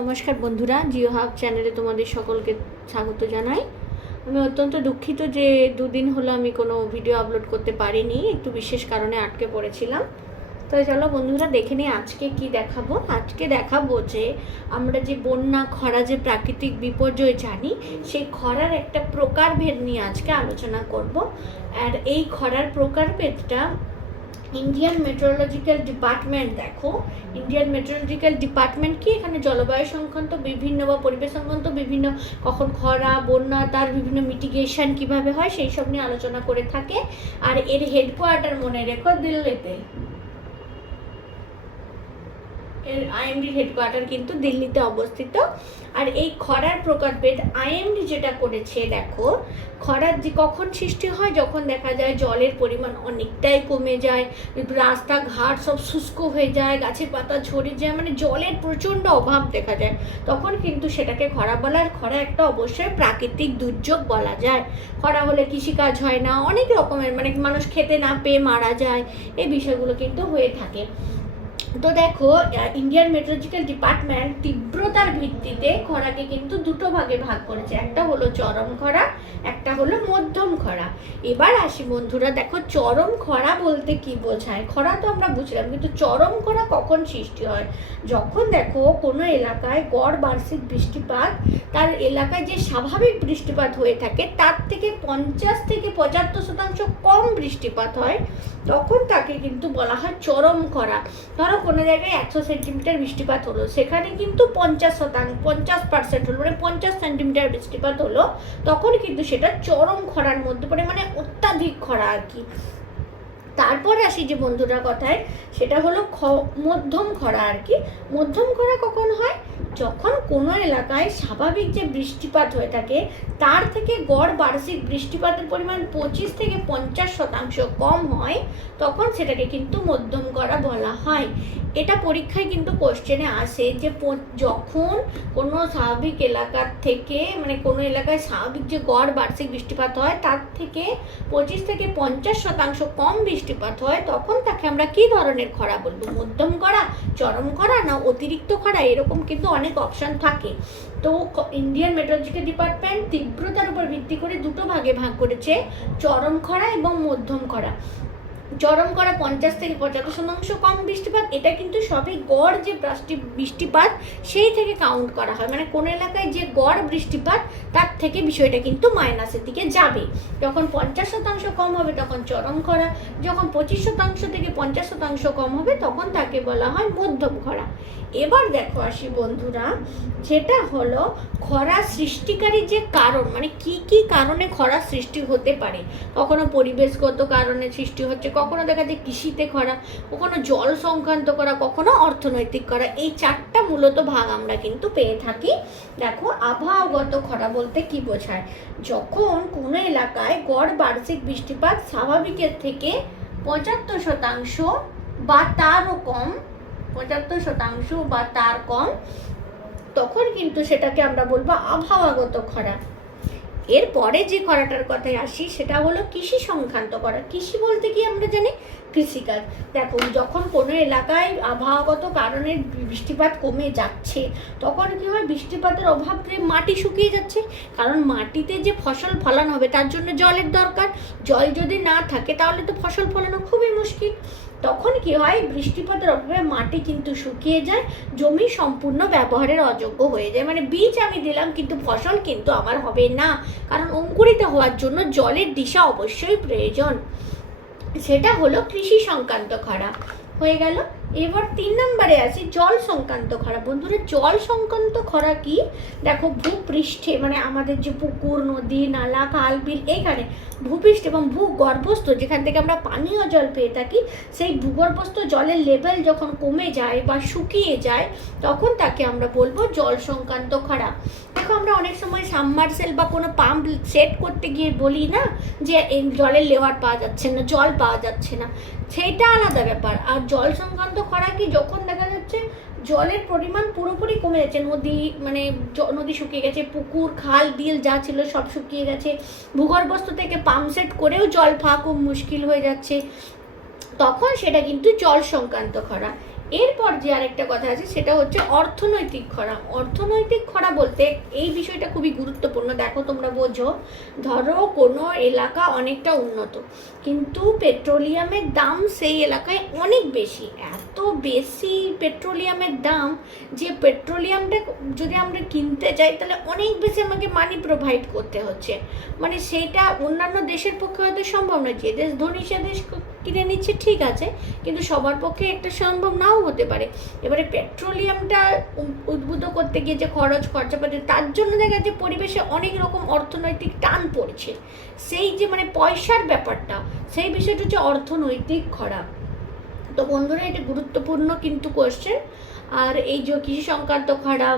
নমস্কার বন্ধুরা, জিও হাব চ্যানেলে তোমাদের সকলকে স্বাগত জানাই। আমি অত্যন্ত দুঃখিত যে দুদিন হলো আমি কোনো ভিডিও আপলোড করতে পারিনি, একটু বিশেষ কারণে আটকে পড়েছিলাম। তো চলো বন্ধুরা, দেখে নিই আজকে কি দেখাবো। আজকে দেখাবো যে আমরা যে বন্যা, খরা যে প্রাকৃতিক বিপর্যয় জানি, সেই খরার একটা প্রকারভেদ নিয়ে আজকে আলোচনা করব। আর এই খরার প্রকারভেদটা ইন্ডিয়ান মেট্রোলজিক্যাল ডিপার্টমেন্ট দেখো। ইন্ডিয়ান মেট্রোলজিক্যাল ডিপার্টমেন্ট কি? এখানে জলবায়ু সংক্রান্ত বিভিন্ন বা পরিবেশ সংক্রান্ত বিভিন্ন কখন খরা, বন্যা, তার বিভিন্ন মিটিগেশন কীভাবে হয়, সেই সব নিয়ে আলোচনা করে থাকে। আর এর হেডকোয়ার্টার মনে রেখো দিল্লিতে। আইএমডির হেডকোয়ার্টার কিন্তু দিল্লিতে অবস্থিত। আর এই খরার প্রকারভেদ আইএমডি যেটা করেছে, দেখো, খরার যে কখন সৃষ্টি হয়, যখন দেখা যায় জলের পরিমাণ অনেকটাই কমে যায়, রাস্তাঘাট সব শুষ্ক হয়ে যায়, গাছের পাতা ঝরে যায় মানে জলের প্রচণ্ড অভাব দেখা যায়। তখন কিন্তু সেটাকে খরা বলা আর খরা একটা অবশ্যই প্রাকৃতিক দুর্যোগ বলা যায়। খরা হলে কৃষিকাজ হয় না, অনেক রকমের মানে মানুষ খেতে না পেয়ে মারা যায়, এই বিষয়গুলো কিন্তু হয়ে থাকে। তো দেখো ইন্ডিয়ান মেট্রোলজিক্যাল ডিপার্টমেন্ট তীব্রতার ভিত্তিতে খরাকে কিন্তু দুটো ভাগে ভাগ করেছে। একটা হলো চরম খরা, একটা হলো মধ্যম খরা। এবার আসি বন্ধুরা, দেখো চরম খরা বলতে কি বোঝায়? খরা তো আমরা বুঝলাম, কিন্তু চরম খরা কখন সৃষ্টি হয়? যখন দেখো কোনো এলাকায় গড় বার্ষিক বৃষ্টিপাত, তার এলাকায় যে স্বাভাবিক বৃষ্টিপাত হয়ে থাকে, তার থেকে পঞ্চাশ থেকে পঁচাত্তর শতাংশ কম বৃষ্টিপাত হয়, তখন তাকে কিন্তু বলা হয় চরম খরা। ধরো কোনো জায়গায় একশো সেন্টিমিটার বৃষ্টিপাত হলো। সেখানে কিন্তু পঞ্চাশ শতাংশ, পঞ্চাশ পার্সেন্ট হলো মানে পঞ্চাশ সেন্টিমিটার বৃষ্টিপাত হলো। তখন কিন্তু সেটা চরম খরার মধ্যে পড়ে মানে অত্যাধিক খরা আর কি। তারপর আসি যে বন্ধুরা কথায়, সেটা হলো খ, মধ্যম খরা আর কি। মধ্যম খরা কখন হয়? যখন কোনো এলাকায় স্বাভাবিক যে বৃষ্টিপাত হয়ে থাকে, তার থেকে গড় বার্ষিক বৃষ্টিপাতের পরিমাণ পঁচিশ থেকে পঞ্চাশ শতাংশ কম হয়, তখন সেটাকে কিন্তু মধ্যম করা বলা হয়। এটা পরীক্ষায় কিন্তু কোশ্চেনে আসে যে যখন কোনো স্বাভাবিক এলাকার থেকে মানে কোনো এলাকায় স্বাভাবিক যে গড় বার্ষিক বৃষ্টিপাত হয়, তার থেকে পঁচিশ থেকে পঞ্চাশ শতাংশ কম বৃষ্টিপাত হয়, তখন তাকে আমরা কি ধরনের খরা বলব? মধ্যম খরা, চরম খরা না অতিরিক্ত খরা? এরকম কিন্তু অনেক অপশান থাকে। তো ইন্ডিয়ান মেট্রোলজিক্যাল ডিপার্টমেন্ট তীব্রতার উপর ভিত্তি করে দুটো ভাগে ভাগ করেছে, চরম খরা এবং মধ্যম খরা। চরম করা পঞ্চাশ থেকে পঁচাত্তর শতাংশ কম বৃষ্টিপাত, এটা কিন্তু সবই গড় যে বৃষ্টি, বৃষ্টিপাত, সেই থেকে কাউন্ট করা হয়। মানে কোন এলাকায় যে গড় বৃষ্টিপাত, তার থেকে বিষয়টা কিন্তু মাইনাসের দিকে যাবে। যখন পঞ্চাশ শতাংশ কম হবে, তখন চরম খরা। যখন পঁচিশ শতাংশ থেকে পঞ্চাশ শতাংশ কম হবে, তখন তাকে বলা হয় মধ্যম খরা। এবার দেখো আসি বন্ধুরা, যেটা হলো খরা সৃষ্টিকারী যে কারণ মানে কি কি কারণে খরা সৃষ্টি হতে পারে? কখনো পরিবেশগত কারণে সৃষ্টি হচ্ছে কখনো দেখা যায় কৃষিতে খরা কখনো জল সংক্রান্ত করা, কখনো অর্থনৈতিক করা, এই চারটা মূলত ভাগ আমরা কিন্তু পেয়ে থাকি। দেখো, আবহাওয়াগত খরা বলতে কি বোঝায়? যখন কোনো এলাকায় গড় বার্ষিক বৃষ্টিপাত স্বাভাবিকের থেকে পঁচাত্তর শতাংশ বা তারও কম, পঁচাত্তর শতাংশ বা তার কম, তখন কিন্তু সেটাকে আমরা বলব আবহাওয়াগত খরা। এরপরে যে করাটার কথায় আসি, সেটা হলো কৃষি সংক্রান্ত করা কৃষি বলতে কি আমরা জানি? কৃষিকাজ। দেখো, যখন কোনো এলাকায় আবহাওয়াগত কারণে বৃষ্টিপাত কমে যাচ্ছে, তখন কী হয়, বৃষ্টিপাতের অভাবে মাটি শুকিয়ে যাচ্ছে। কারণ মাটিতে যে ফসল ফলানো হবে, তার জন্য জলের দরকার। জল যদি না থাকে, তাহলে তো ফসল ফলানো খুবই মুশকিল। তখন কি হয়, বৃষ্টিপাতের অভাবে মাটি কিন্তু শুকিয়ে যায়, জমি সম্পূর্ণ ব্যবহারের অযোগ্য হয়ে যায়। মানে বীজ আমি দিলাম, কিন্তু ফসল কিন্তু আমার হবে না। কারণ অঙ্কুরিত হওয়ার জন্য জলের দিশা অবশ্যই প্রয়োজন। সেটা হলো কৃষি সংক্রান্ত খরা। হয়ে গেল? এবার তিন নম্বরে আছে জল সংক্রান্ত খরা। বন্ধুরা, জল সংক্রান্ত খরা কি? দেখো, ভূপৃষ্ঠে মানে আমাদের যে পুকুর, নদী, নালা, খাল, বিল, এইখানে ভূপৃষ্ঠ এবং ভূগর্ভস্থ, যেখান থেকে আমরা পানীয় জল পেয়ে থাকি, সেই ভূগর্ভস্থ জলের লেভেল যখন কমে যায় বা শুকিয়ে যায়, তখন তাকে আমরা বলব জল সংক্রান্ত খরা। দেখো, আমরা অনেক সময় সাবমার্সেল বা কোনো পাম্প সেট করতে গিয়ে বলি না যে জলের লেওয়ার পাওয়া যাচ্ছে না, জল পাওয়া যাচ্ছে না। সেইটা আলাদা ব্যাপার। আর জল সংক্রান্ত খরা কি যখন দেখা যাচ্ছে, জলের পরিমাণ পুরোপুরি কমে যাচ্ছে। নদী মানে নদী শুকিয়ে গেছে, পুকুর, খাল, বিল যা ছিল সব শুকিয়ে গেছে। ভূগর্ভস্থ থেকে পাম্পসেট করেও জল পাওয়া খুব মুশকিল হয়ে যাচ্ছে। তখন সেটা কিন্তু জল সংক্রান্ত খরা। এরপর যে আরেকটা কথা আছে, সেটা হচ্ছে অর্থনৈতিক খরা। অর্থনৈতিক খরা বলতে এই বিষয়টা খুবই গুরুত্বপূর্ণ। দেখো, তোমরা বোঝো, ধরো কোনো এলাকা অনেকটা উন্নত, কিন্তু পেট্রোলিয়ামের দাম সেই এলাকায় অনেক বেশি। এত বেশি পেট্রোলিয়ামের দাম যে পেট্রোলিয়ামটা যদি আমরা কিনতে চাই তাহলে অনেক বেশি আমাকে মানি প্রোভাইড করতে হচ্ছে। মানে সেইটা অন্যান্য দেশের পক্ষে হয়তো সম্ভব নয়। যে দেশ ধনী, সে দেশ কিনে নিচ্ছে, ঠিক আছে, কিন্তু সবার পক্ষে একটা সম্ভব নাও হতে পারে। এবারে পেট্রোলিয়ামটা উদ্ভূত করতে গিয়ে যে খরচ খরচাপাতি তার জন্য দেখা যাচ্ছে পরিবেশে অনেক রকম অর্থনৈতিক টান পড়ছে। সেই যে মানে পয়সার ব্যাপারটা, সেই বিষয়টা হচ্ছে অর্থনৈতিক খরা। তো বন্ধুরা, এটা গুরুত্বপূর্ণ কিন্তু কোশ্চেন আর এই যে কৃষি সংক্রান্ত খরা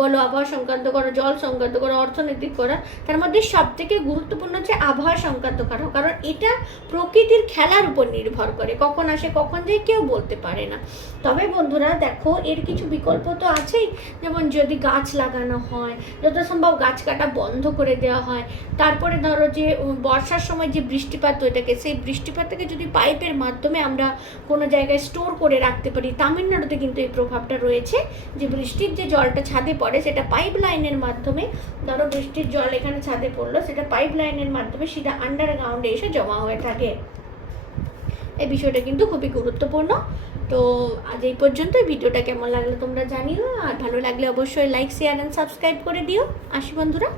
বলো আবহাওয়া সংক্রান্ত করা জল সংক্রান্ত করা অর্থনৈতিক করা তার মধ্যে সব থেকে গুরুত্বপূর্ণ হচ্ছে আবহাওয়া সংক্রান্ত খরা। কারণ এটা প্রকৃতির খেলার উপর নির্ভর করে, কখন আসে, কখন যায়, কেউ বলতে পারে না। তবে বন্ধুরা, দেখো, এর কিছু বিকল্প তো আছেই। যেমন যদি গাছ লাগানো হয় যত সম্ভব গাছ কাটা বন্ধ করে দেওয়া হয়, তারপরে ধরো যে বর্ষার সময় যে বৃষ্টিপাত হয়ে থাকে সেই বৃষ্টিপাতটাকে যদি পাইপের মাধ্যমে আমরা কোনো জায়গায় স্টোর করে রাখতে পারি, তামিলনাড়ুতে কিন্তু এই প্রভাবটা রয়েছে যে বৃষ্টির যে জলটা ছাদে পড়ে সেটা পাইপ লাইনের মাধ্যমে, ধরো বৃষ্টির জল এখানে ছাদে পড়ল, সেটা পাইপ লাইনের মাধ্যমে সেটা আন্ডারগ্রাউন্ডে এসে জমা হয়ে থাকে। এই বিষয়টা কিন্তু খুবই গুরুত্বপূর্ণ। তো আজ এই পর্যন্ত ভিডিওটা কেমন লাগল তোমরা জানিও। আর ভালো লাগলে অবশ্যই লাইক শেয়ার অ্যান্ড সাবস্ক্রাইব করে দিও। আসি বন্ধুরা।